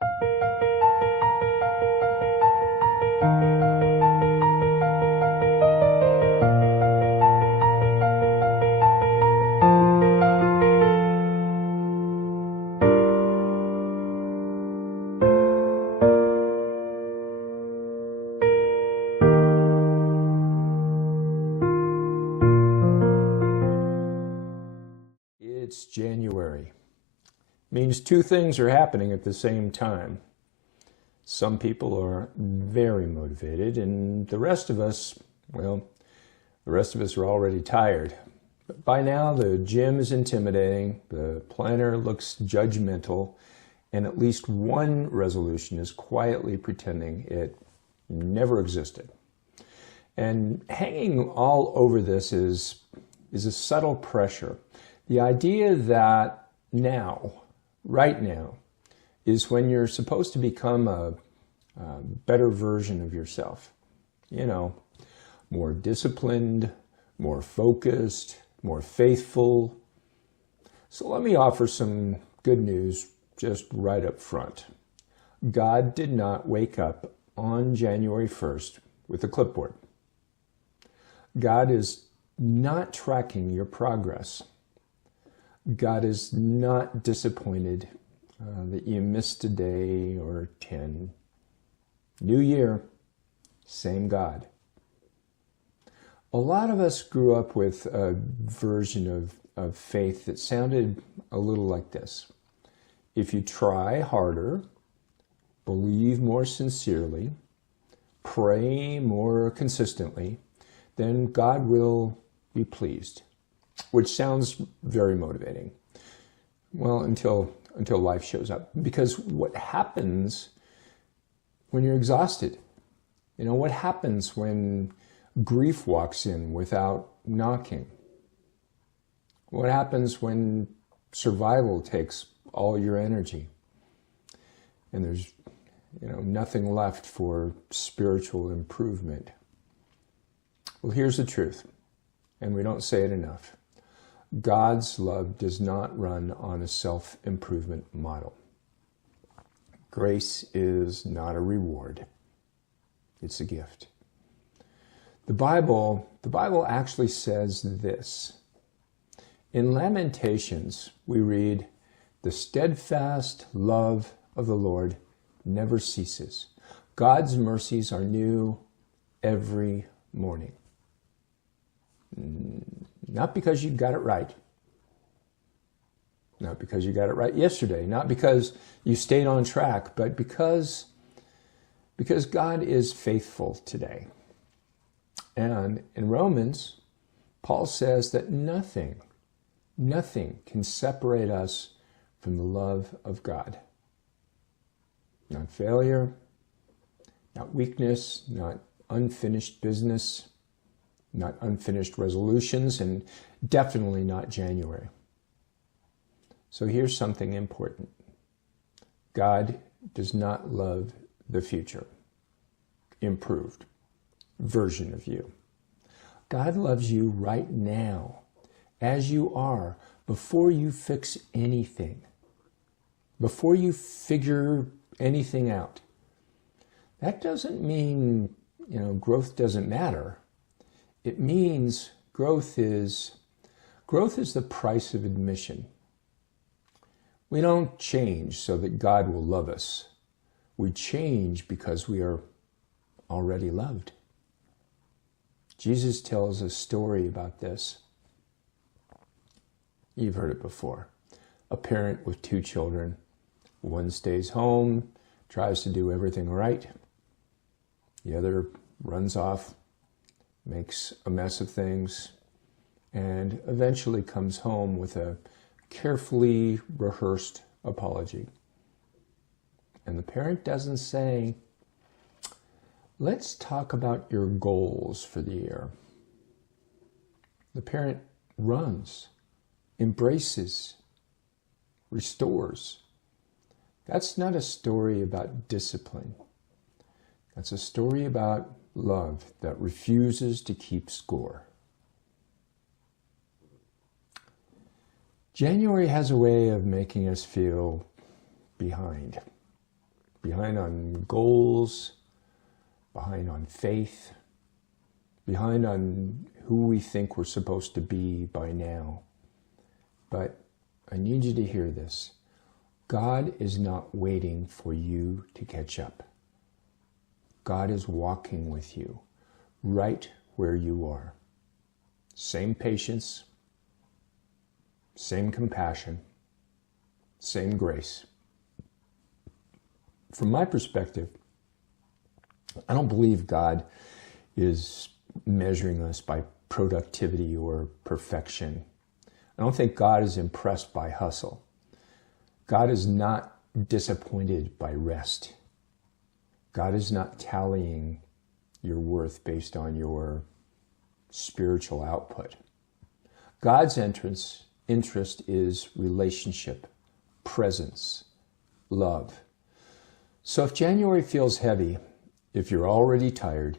It's January. Means two things are happening at the same time. Some people are very motivated, and the rest of us, well, the rest of us are already tired. But by now, the gym is intimidating, the planner looks judgmental, and at least one resolution is quietly pretending it never existed. And hanging all over this is a subtle pressure. The idea that now, right now, is when you're supposed to become a better version of yourself. You know, more disciplined, more focused, more faithful. So let me offer some good news just right up front. God did not wake up on January 1st with a clipboard. God is not tracking your progress. God is not disappointed that you missed a day or 10. New year, same God. A lot of us grew up with a version of faith that sounded a little like this. If you try harder, believe more sincerely, pray more consistently, then God will be pleased. Which sounds very motivating. Well, until life shows up. Because what happens when you're exhausted? You know, what happens when grief walks in without knocking? What happens when survival takes all your energy? And there's, nothing left for spiritual improvement. Well, here's the truth, and we don't say it enough. God's love does not run on a self-improvement model. Grace is not a reward. It's a gift. The Bible actually says this. In Lamentations, we read, "The steadfast love of the Lord never ceases. God's mercies are new every morning." Not because you got it right. Not because you got it right yesterday. Not because you stayed on track, but because God is faithful today. And in Romans, Paul says that nothing can separate us from the love of God. Not failure, not weakness, not unfinished business, not unfinished resolutions, and definitely not January. So here's something important. God does not love the future, improved version of you. God loves you right now, as you are, before you fix anything, before you figure anything out. That doesn't mean, growth doesn't matter. It means growth is the price of admission. We don't change so that God will love us. We change because we are already loved. Jesus tells a story about this. You've heard it before. A parent with two children. One stays home, tries to do everything right. The other runs off, makes a mess of things, and eventually comes home with a carefully rehearsed apology. And the parent doesn't say, "Let's talk about your goals for the year." The parent runs, embraces, restores. That's not a story about discipline. That's a story about love that refuses to keep score. January has a way of making us feel behind. behind on goals, behind on faith, behind on who we think we're supposed to be by now. But I need you to hear this. God is not waiting for you to catch up. God is walking with you right where you are. Same patience, same compassion, same grace. From my perspective, I don't believe God is measuring us by productivity or perfection. I don't think God is impressed by hustle. God is not disappointed by rest. God is not tallying your worth based on your spiritual output. God's interest is relationship, presence, love. So if January feels heavy, if you're already tired,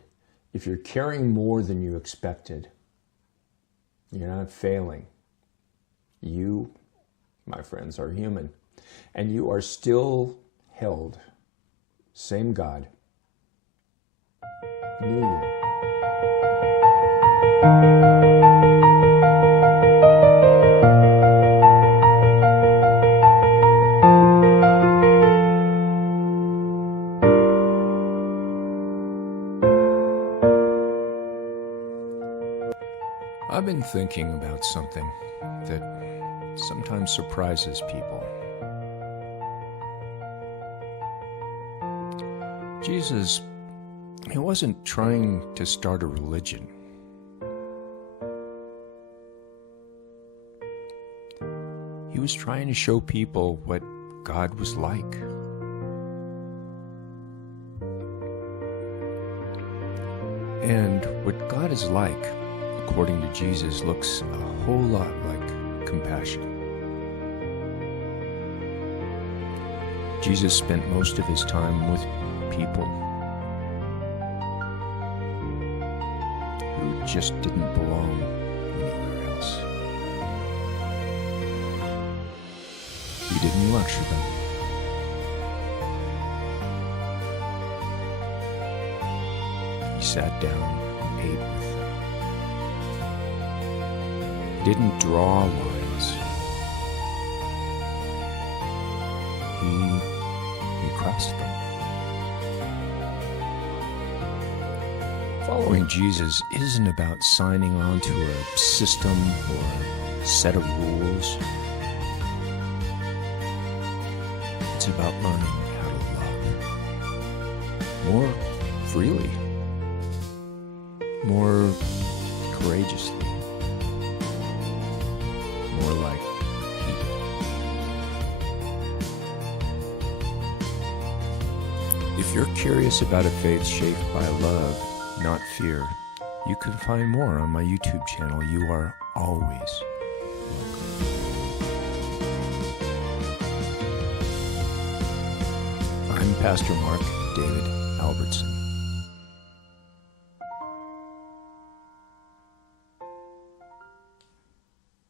if you're carrying more than you expected, you're not failing. You, my friends, are human, and you are still held. Same God. New Year. I've been thinking about something that sometimes surprises people. Jesus, he wasn't trying to start a religion. He was trying to show people what God was like. And what God is like, according to Jesus, looks a whole lot like compassion. Jesus spent most of his time with people who just didn't belong anywhere else. He didn't lecture them. He sat down and ate with them. He didn't draw lines. He crossed them. Following Jesus isn't about signing on to a system or a set of rules. It's about learning how to love more freely, more courageously, more like He. If you're curious about a faith shaped by love, not fear, you can find more on my YouTube channel. You are always welcome. I'm Pastor Mark David Albertson.